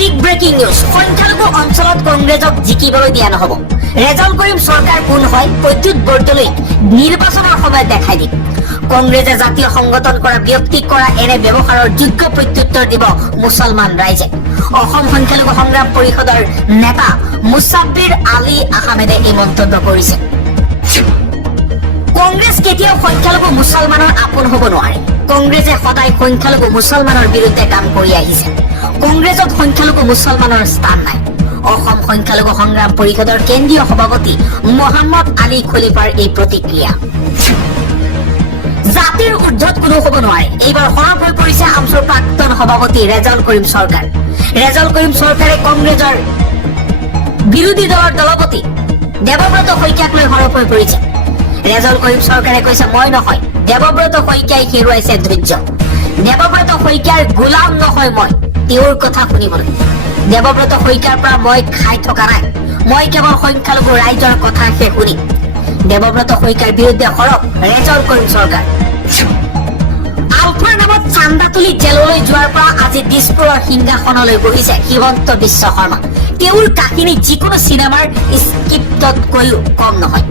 Big breaking news সংখ্যালঘু অঞ্চলত কংগ্ৰেছক জিকিবলৈ দিয়া নহব ৰেজাউল কৰিম চৰকাৰ কোন হয় প্ৰদ্যুৎ বৰদলৈক নিৰ্বাচনৰ সময়ত দেখাই দিম কংগ্ৰেছে জাতীয় সংগঠন কৰা ব্যক্তিক কৰা এনে ব্যৱহাৰৰ যোগ্য প্ৰত্যুত্তৰ দিব মুছলমান ৰাইজে অসম সংখ্যালঘু সংগ্ৰাম পৰিষদৰ নেতা মুছাব্বিৰ আলী আহমেদে এই মন্তব্য কৰিছে কংগ্ৰেছ কেতিয়াও সংখ্যালঘু মুছলমানৰ আপোন হ'ব নোৱাৰে কংগ্ৰেছে সদায় সংখ্যালঘু মুছলমানৰ বিৰুদ্ধে কাম কৰি আহিছে কংগ্ৰেছত সংখ্যালঘু মুছলমানৰ স্থান নাই অসম সংখ্যালঘু সংগ্ৰাম পৰিষদৰ কেন্দ্ৰীয় সভাপতি মোহাম্মদ আলী খলিফাৰ এই প্ৰতিক্ৰিয়া জাতিৰ ঊৰ্ধত কোনো হ'ব নোৱাৰে এইবাৰ সৰব হৈ পৰিছে আমছুৰ প্ৰাক্তন সভাপতি ৰেজাউল কৰিম চৰকাৰ ৰেজাউল কৰিম চৰকাৰে কংগ্ৰেছৰ বিৰোধী দলৰ দলপতি দেৱব্ৰত শইকীয়াক লৈ সৰব হৈ পৰিছে ৰেজাউল কৰিম চৰকাৰে কৈছে মই নহয় দেৱব্ৰত শইকীয়াই হেৰুৱাইছে ধৈৰ্য দেৱব্ৰত শইকীয়াৰ গোলাম নহয় মই তেওঁৰ কথা শুনিবলৈ দেৱব্ৰত শইকীয়াৰ পৰা মই খাই থকা নাই মই কেৱল সংখ্যালঘু ৰাইজৰ কথাহে শুনিম দেৱব্ৰত শইকীয়াৰ বিৰুদ্ধে সৰব ৰেজাউল কৰিম চৰকাৰ আলফাৰ নামত চান্দা তুলি জেললৈ যোৱাৰ পৰা আজি দিছপুৰৰ সিংহাসনলৈ বহিছে হিমন্ত বিশ্ব শৰ্মা তেওঁৰ কাহিনী যিকোনো চিনেমাৰ স্ক্ৰিপ্টতকৈও কম নহয়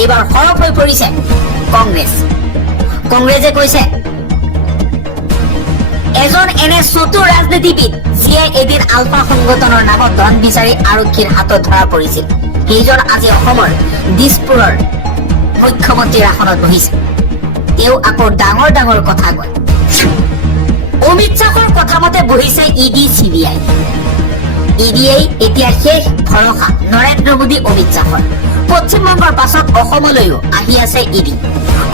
এইবাৰ সৰব হৈ পৰিছে কংগ্ৰেছে কৈছে এজন এনে চতুৰ ৰাজনীতিবিদ যিয়ে এদিন আলফা সংগঠনৰ নামত ধন বিচাৰি আৰক্ষীৰ হাতত ধৰা পৰিছিল সেইজন আজি অসমৰ দিছপুৰৰ মুখ্যমন্ত্ৰীৰ আসনত বহিছে তেওঁ আকৌ ডাঙৰ ডাঙৰ কথা কয় অমিত শ্বাহৰ কথা মতে বহিছে ইডি চিবিআই ইডিয়ে এতিয়া শেষ ভৰসা নৰেন্দ্ৰ মোদী অমিত শ্বাহৰ পশ্চিমবংগৰ পাছত অসমলৈও আহি আছে ইডি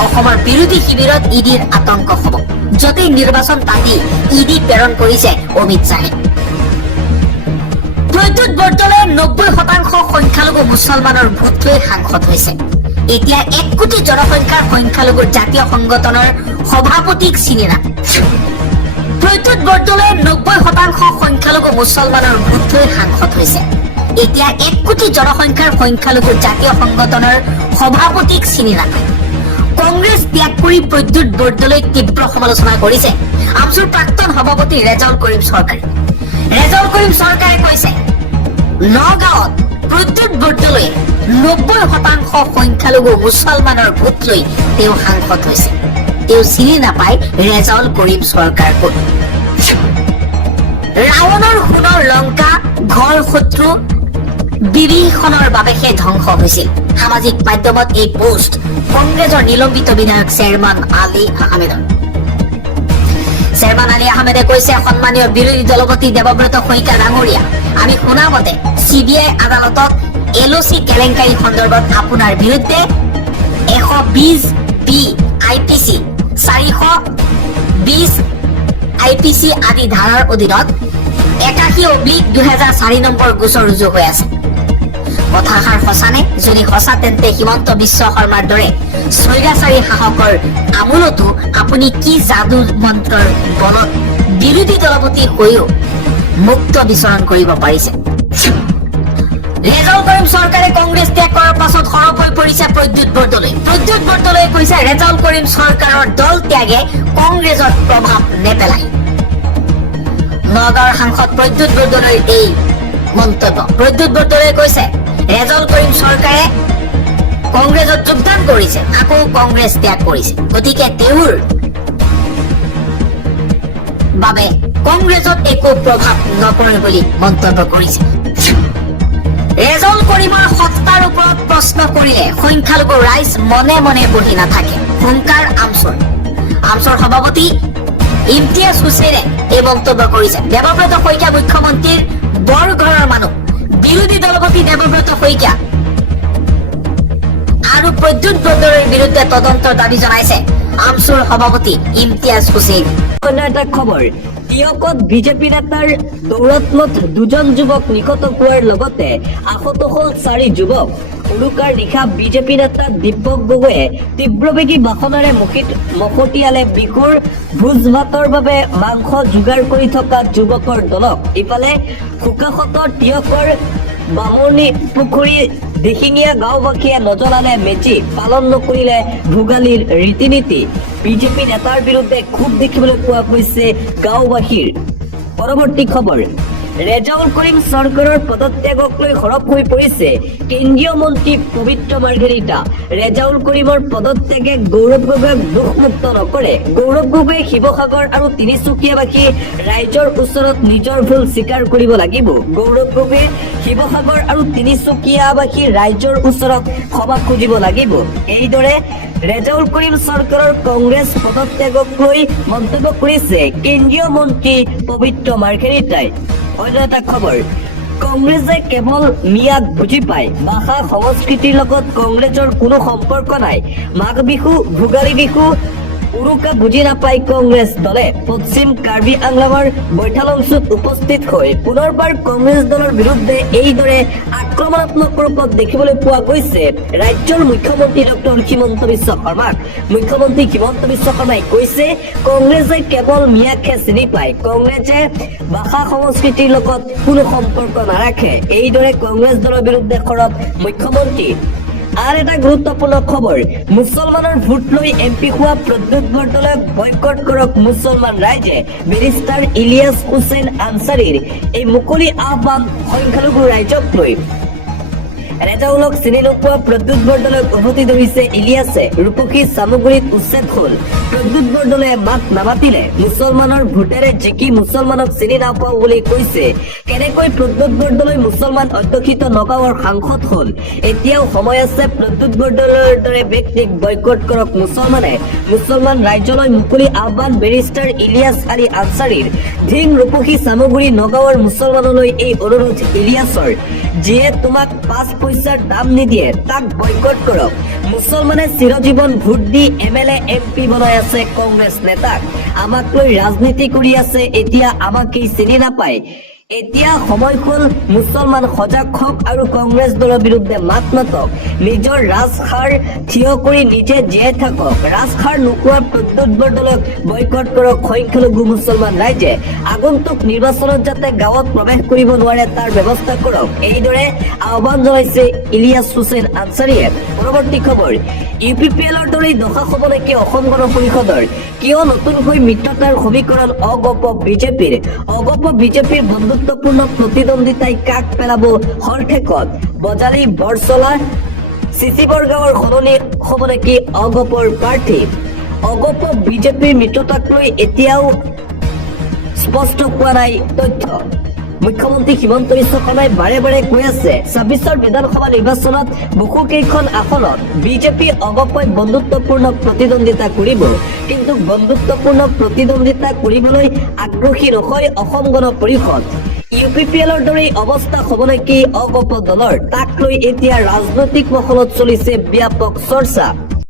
অসমৰ বিৰোধী শিবিৰত ইডিৰ আতংক হ'ব যতেই নিৰ্বাচন তাতেই ইডি প্ৰেৰণ কৰিছে অমিত শ্বাহে প্ৰদ্যুৎ বৰদলৈয়ে 90% সংখ্যালঘু মুছলমানৰ ভোট লৈ সাংসদ হৈছে এতিয়া 1 কোটি জনসংখ্যাৰ সংখ্যালঘুৰ জাতীয় সংগঠনৰ সভাপতিক চিনি নাপায় প্ৰদ্যুৎ বৰদলৈয়ে 90% সংখ্যালঘু মুছলমানৰ ভোট লৈ সাংসদ হৈছে এতিয়া 1 কোটি জনসংখ্যাৰ সংখ্যালঘুৰ জাতীয় সংগঠনৰ সভাপতিক চিনি নাপায় কংগ্ৰেছ ত্যাগ কৰি প্ৰদ্যুৎ বৰদলৈক তীব্ৰ সমালোচনা কৰিছে আমছুৰ প্ৰাক্তন সভাপতি ৰেজাউল কৰিম চৰকাৰে কৈছে নগাঁৱত প্ৰদ্যুৎ বৰদলৈয়ে 90% সংখ্যালঘু মুছলমানৰ ভোট লৈ তেওঁ সাংসদ হৈছে তেওঁ চিনি নাপায় ৰেজাউল কৰিম চৰকাৰ কোন ৰাৱণৰ সোণৰ লংকা ঘৰ শত্ৰু বিভীষণৰ বাবেহে ধ্বংস হৈছিল সামাজিক মাধ্যমত এই পোষ্ট কংগ্ৰেছৰ নিলম্বিত বিধায়ক চেয়াৰমান আলী আহমেদে কৈছে সন্মানীয় বিৰোধী দলপতি দেৱব্ৰত শইকীয়া ডাঙৰীয়া আমি শুনা মতে চিবিআই আদালতত এলঅচি কেলেংকাৰী সন্দৰ্ভত আপোনাৰ বিৰুদ্ধে 120 বি আইপিচি 420 আইপিচি আদি ধাৰাৰ অধীনত 81/2004 নম্বৰ গোচৰ ৰুজু হৈ আছে কথাষাৰ সঁচানে যদি সঁচা তেন্তে হিমন্ত বিশ্ব শৰ্মাৰ দৰে স্বৈৰাচাৰী শাসকৰ আমোলতো আপুনি কি যাদু মন্ত্ৰৰ বলত বিৰোধী দলপতি হৈও মুক্ত বিচৰণ কৰিব পাৰিছে ৰেজাউল কৰিম চৰকাৰে কংগ্ৰেছ ত্যাগ কৰাৰ পাছত সৰব হৈ পৰিছে প্ৰদ্যুৎ বৰদলৈয়ে কৈছে ৰেজাউল কৰিম চৰকাৰৰ দল ত্যাগে কংগ্ৰেছৰ প্ৰভাৱ নেপেলায় নগাঁৱৰ সাংসদ প্ৰদ্যুৎ বৰদলৈৰ এই মন্তব্য প্ৰদ্যুৎ বৰদলৈয়ে কৈছে ৰেজাউল কৰিম চৰকাৰে কংগ্ৰেছত যোগদান কৰিছে আকৌ কংগ্ৰেছ ত্যাগ কৰিছে গতিকে তেওঁৰ বাবে কংগ্ৰেছত একো প্ৰভাৱ নপৰে বুলি মন্তব্য কৰিছে ৰেজাউল কৰিমৰ সত্তাৰ ওপৰত প্ৰশ্ন কৰিলে সংখ্যালঘু ৰাইজ মনে মনে বহি নাথাকে হুংকাৰ আমছুৰ সভাপতি ইমতিয়াজ হুছেইনে এই মন্তব্য কৰিছে দেৱব্ৰত শইকীয়া মুখ্যমন্ত্ৰীৰ বৰ ঘৰৰ মানুহ বিৰোধী দলপতি দেৱব্ৰত শইকীয়া আৰু প্ৰদ্যুৎ বৰদলৈৰ বিৰুদ্ধে তদন্তৰ দাবী জনাইছে আমছুৰ সভাপতি ইমতিয়াজ হুছেইন অন্য এটা খবৰ টিয়কত বিজেপি নেতাৰ দৌৰত্মত 2জন যুৱক নিহত হোৱাৰ লগতে আহত হ'ল 4 যুৱক উৰুকাৰ নিশা বিজেপি নেতা দীপক গগৈয়ে তীব্ৰবেগী বাহনেৰে মখতিয়ালে বিহুৰ ভোজ ভাতৰ বাবে মাংস যোগাৰ কৰি থকা যুৱকৰ দলক ইফালে খোকাহত টিয়কৰ বামুণী পুখুৰী দিহিঙীয়া গাঁওবাসীয়ে নজনালে মেজি পালন নকৰিলে ভোগালীৰ ৰীতি নীতি বিজেপি নেতাৰ বিৰুদ্ধে ক্ষোভ দেখিবলৈ পোৱা গৈছে গাঁওবাসীৰ পৰৱৰ্তী খবৰ ৰেজাউল কৰিম চৰকাৰৰ পদত্যাগক লৈ সৰব হৈ পৰিছে কেন্দ্ৰীয় মন্ত্ৰী পবিত্ৰ মাৰ্ঘেৰিটা। ৰেজাউল কৰিমৰ পদত্যাগে গৌৰৱ গগৈক দুখমুক্ত নকৰে। গৌৰৱ গগৈয়ে শিৱসাগৰ আৰু তিনিচুকীয়াবাসী ৰাইজৰ ওচৰত নিজৰ ভুল স্বীকাৰ কৰিব লাগিব। গৌৰৱ গগৈয়ে শিৱসাগৰ আৰু তিনিচুকীয়াবাসী ৰাইজৰ ওচৰত ক্ষমা খুজিব লাগিব। এইদৰে ৰেজাউল কৰিম চৰকাৰৰ কংগ্ৰেছ পদত্যাগক লৈ মন্তব্য কৰিছে কেন্দ্ৰীয় মন্ত্ৰী পবিত্ৰ মাৰ্ঘেৰিটাই। অন্য এটা খবৰ, কংগ্ৰেছে কেৱল মিয়াক বুজি পায়। ভাষা সংস্কৃতিৰ লগত কংগ্ৰেছৰ কোনো সম্পৰ্ক নাই। মাঘ বিহু, ভোগালী বিহু, উৰুকা বুজি নাপায় কংগ্ৰেছ দলে। পশ্চিম কাৰ্বি আংলঙৰ বৈঠালংছুত উপস্থিত হৈ পুনৰবাৰ কংগ্ৰেছ দলৰ বিৰুদ্ধে এইদৰে আক্ৰমণাত্মক ৰূপত দেখিবলৈ পোৱা গৈছে ৰাজ্যৰ মুখ্যমন্ত্ৰী ডক্টৰ হিমন্ত বিশ্ব শৰ্মাক। মুখ্যমন্ত্ৰী হিমন্ত বিশ্ব শৰ্মাই কৈছে কংগ্ৰেছে কেৱল মিয়াকহে চিনি পায়, কংগ্ৰেছে ভাষা সংস্কৃতিৰ লগত কোনো সম্পৰ্ক নাৰাখে। এইদৰে কংগ্ৰেছ দলৰ বিৰুদ্ধে সৰব মুখ্যমন্ত্ৰী। আৰ এটা গুৰুত্বপূৰ্ণ খবৰ, মুছলমানৰ ভোট লৈ এমপি হোৱা প্ৰদ্যুৎ বৰদলৈক বয়কট কৰক মুছলমান ৰাইজে। বেৰিষ্টাৰ ইলিয়াছ হুছেইন আনচাৰীৰ এই মুকলি আহ্বান সংখ্যালঘু ৰাইজক লৈ। ৰেজাউলক চিনি নোপোৱা প্ৰদ্যুৎ বৰদলৈক উভতি ধৰিছে ইলিয়াছে। ৰূপসী চামগুৰিত উচ্ছেদ হল। প্ৰদ্যুৎ বৰদলৈয়ে মাত নামাতিলে। মুছলমানৰ ভোটেৰে জিকি মুছলমানক চিনি নাপাওঁ বুলি কৈছে। কেনেকৈ প্ৰদ্যুৎ বৰদলৈ মুছলমান অধ্যুষিত নগাঁৱৰ সাংসদ হল? এতিয়াও সময় আছে প্ৰদ্যুৎ বৰদলৈৰ দৰে ব্যক্তিক বয়কট কৰক মুছলমানে। মুছলমান ৰাইজলৈ মুকলি আহ্বান বেৰিষ্টাৰ ইলিয়াছ আলী আনচাৰীৰ। ধিং ৰূপসী চামগুৰি নগাঁৱৰ মুছলমানলৈ এই অনুৰোধ ইলিয়াছৰ। যিয়ে তোমাক 5 পইচাৰ দাম নিদিয়ে তাক বয়কট কৰক। মুছলমানে চিৰজীৱন ভোট দি MLA MP বনাই আছে কংগ্ৰেছ নেতাক। আমাক লৈ ৰাজনীতি কৰি আছে, এতিয়া আমাকেই চিনি নাপায়। এতিয়া সময় হ'ল মুছলমান সজাগ হওক আৰু কংগ্ৰেছ দলৰ বিৰুদ্ধে মাত মাতক। নিজৰ ৰাজসাৰ থিয় কৰি নিজে জীয়াই থাকক। ৰাজসাৰ নোকোৱা প্ৰদ্যুৎ বৰদলৈক বয়কট কৰক সংখ্যালঘু মুছলমান ৰাইজে। আগন্তুক নিৰ্বাচনত যাতে গাঁৱত প্ৰৱেশ কৰিব নোৱাৰে তাৰ ব্যৱস্থা কৰক। এইদৰে আহ্বান জনাইছে ইলিয়াছ হুছেইন আনচাৰীয়ে। পৰৱৰ্তী খবৰ, UPPLৰ দৰেই দশা হ'ব নেকি অসম গণ পৰিষদৰ? কিয় নতুনকৈ মিত্ৰতাৰ সমীকৰণ অগপ বিজেপিৰ? অগপ বিজেপিৰ বন্ধুত্বপূৰ্ণ প্ৰতিদ্বন্দ্বিতাই কাক পেলাব হৰঠেকত? বজালী বৰচলা চিচি বৰগাঁৱৰ সলনি হ'ব নেকি অগপৰ প্ৰাৰ্থী? অগপ বিজেপিৰ মিত্ৰতাক লৈ এতিয়াও স্পষ্ট হোৱা নাই তথ্য। মুখ্যমন্ত্ৰী হিমন্ত বিশ্ব শৰ্মাই বাৰে বাৰে কৈ আছে 26ৰ বিধানসভা নিৰ্বাচনত বহুকেইখন আসনত বিজেপি অগপই বন্ধুত্বপূৰ্ণ প্ৰতিদ্বন্দ্বিতা কৰিব। কিন্তু বন্ধুত্বপূৰ্ণ প্ৰতিদ্বন্দ্বিতা কৰিবলৈ আগ্ৰহী নহয় অসম গণ পৰিষদ। UPPLৰ দৰেই অৱস্থা হ'ব নেকি অগপ দলৰ? তাক লৈ এতিয়া ৰাজনৈতিক মহলত চলিছে ব্যাপক চৰ্চা।